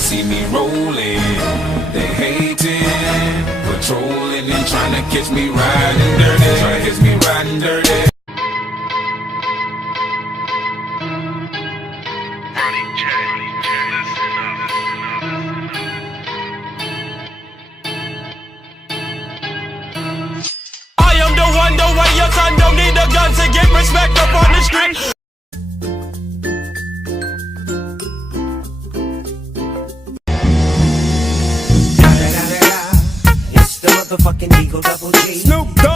see me rolling, they hating, patrolling and trying to catch me riding dirty, trying to catch me riding dirty. The way your son don't need a gun to get respect up on the street. It's the motherfucking Eagle Double G. Snoop Dogg.